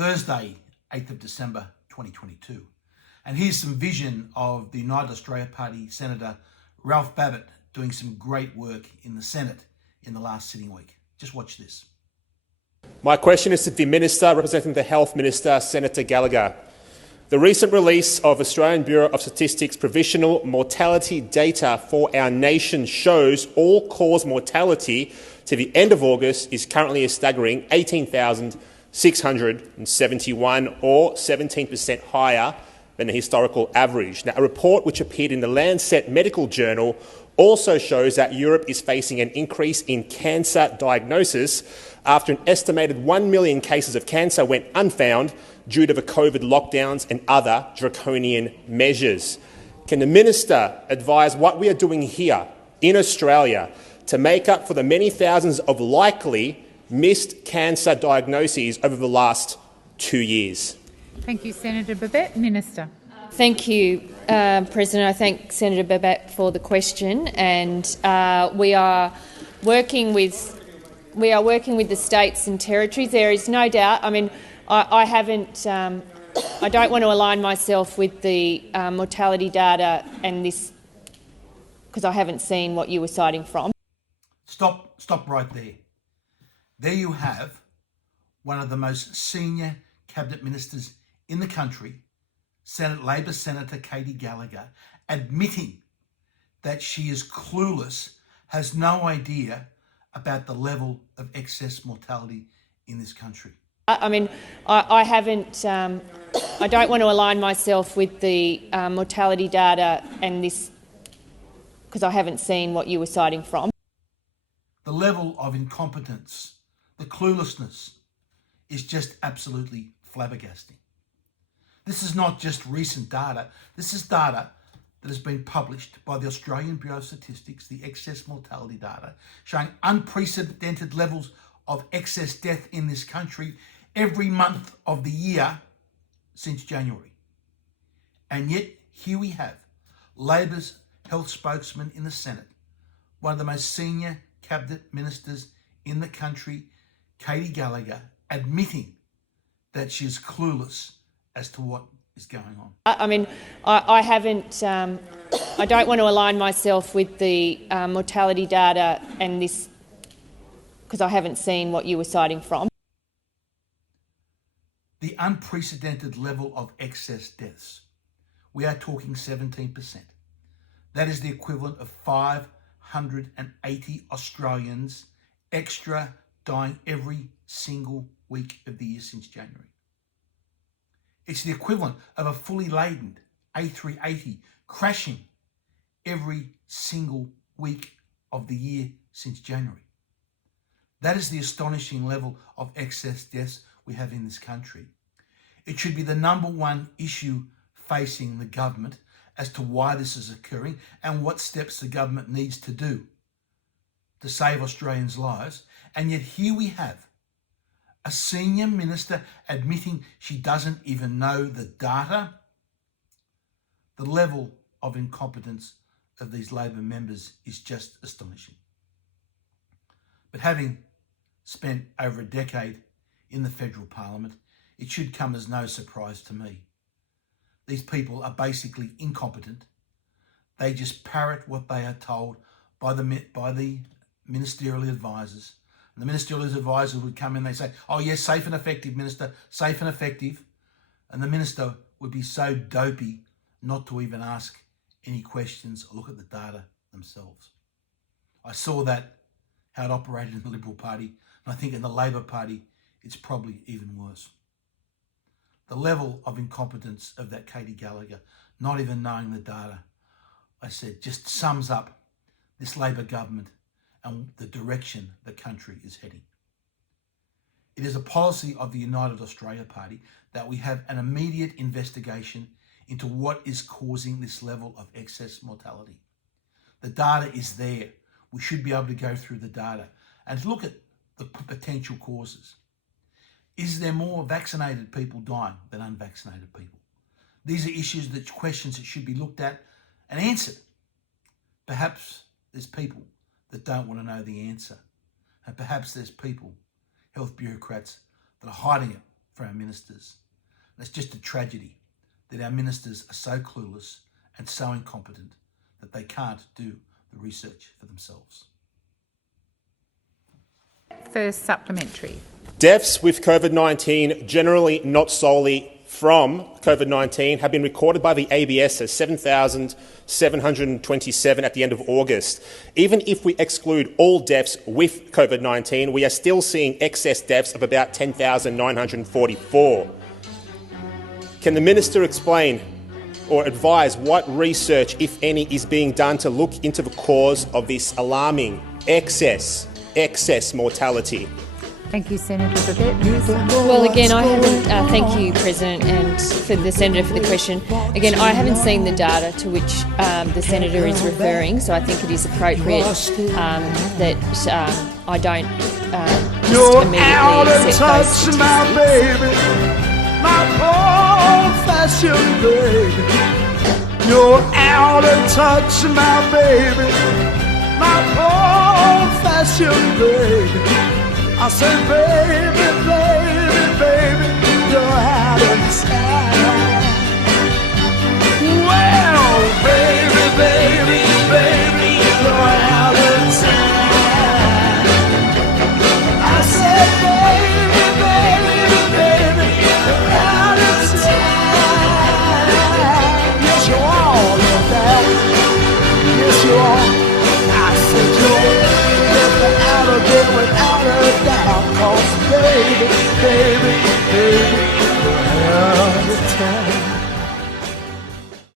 Thursday, 8th of December 2022. And here's some vision of the United Australia Party Senator Ralph Babbitt doing some great work in the Senate in the last sitting week. Just watch this. My question is to the Minister representing the Health Minister, Senator Gallagher. The recent release of Australian Bureau of Statistics provisional mortality data for our nation shows all-cause mortality to the end of August is currently a staggering 18,671, or 17% higher than the historical average. Now, a report which appeared in the Lancet Medical Journal also shows that Europe is facing an increase in cancer diagnosis after an estimated 1 million cases of cancer went unfound due to the COVID lockdowns and other draconian measures. Can the Minister advise what we are doing here in Australia to make up for the many thousands of likely missed cancer diagnoses over the last 2 years? Thank you, Senator Babet. Minister. Thank you, President. I thank Senator Babet for the question, and we are working with the states and territories. There is no doubt. I mean, I don't want to align myself with the mortality data and this because I haven't seen what you were citing from. Stop right there. There you have one of the most senior cabinet ministers in the country, Labor Senator Katie Gallagher, admitting that she is clueless, has no idea about the level of excess mortality in this country. I mean, I don't want to align myself with the mortality data and this because I haven't seen what you were citing from. The level of incompetence, the cluelessness, is just absolutely flabbergasting. This is not just recent data. This is data that has been published by the Australian Bureau of Statistics, the excess mortality data, showing unprecedented levels of excess death in this country every month of the year since January. And yet, here we have Labor's health spokesman in the Senate, one of the most senior cabinet ministers in the country, Katie Gallagher, admitting that she is clueless as to what is going on. I mean, I don't want to align myself with the mortality data and this because I haven't seen what you were citing from. The unprecedented level of excess deaths. We are talking 17%. That is the equivalent of 580 Australians extra dying every single week of the year since January. It's the equivalent of a fully laden A380 crashing every single week of the year since January. That is the astonishing level of excess deaths we have in this country. It should be the number one issue facing the government as to why this is occurring and what steps the government needs to do to save Australians' lives. And yet here we have a senior minister admitting she doesn't even know the data. The level of incompetence of these Labor members is just astonishing. But having spent over a decade in the federal parliament, it should come as no surprise to me. These people are basically incompetent. They just parrot what they are told by the ministerial advisors. And the ministerial advisors would come in, they say, oh yes, safe and effective, Minister, safe and effective. And the minister would be so dopey not to even ask any questions or look at the data themselves. I saw that, how it operated in the Liberal Party, and I think in the Labor Party, it's probably even worse. The level of incompetence of that Katie Gallagher, not even knowing the data, I said, just sums up this Labor government and the direction the country is heading. It is a policy of the United Australia Party that we have an immediate investigation into what is causing this level of excess mortality. The data is there. We should be able to go through the data and look at the potential causes. Is there more vaccinated people dying than unvaccinated people? These are issues, questions that should be looked at and answered. Perhaps there's people that don't want to know the answer. And perhaps there's people, health bureaucrats, that are hiding it for our ministers. And it's just a tragedy that our ministers are so clueless and so incompetent that they can't do the research for themselves. First supplementary. Deaths with COVID-19, generally not solely from COVID-19, have been recorded by the ABS as 7,727 at the end of August. Even if we exclude all deaths with COVID-19, we are still seeing excess deaths of about 10,944. Can the Minister explain or advise what research, if any, is being done to look into the cause of this alarming excess mortality? Thank you, Senator Babet. Minister. Well, again, I haven't. Thank you, President, and for the Senator for the question. Again, I haven't seen the data to which the Senator is referring, so I think it is appropriate that I don't just immediately accept those statistics. My old-fashioned baby, you're out of touch, my baby, my old-fashioned baby. I said, baby, baby, baby, you're out of time. Well, baby, baby, baby, you're out of time. I said, baby, baby, baby, you're out of time. Yes, you're all of that. Yes, you are. I said, you're never out of it without a doubt. 'Cause baby, baby,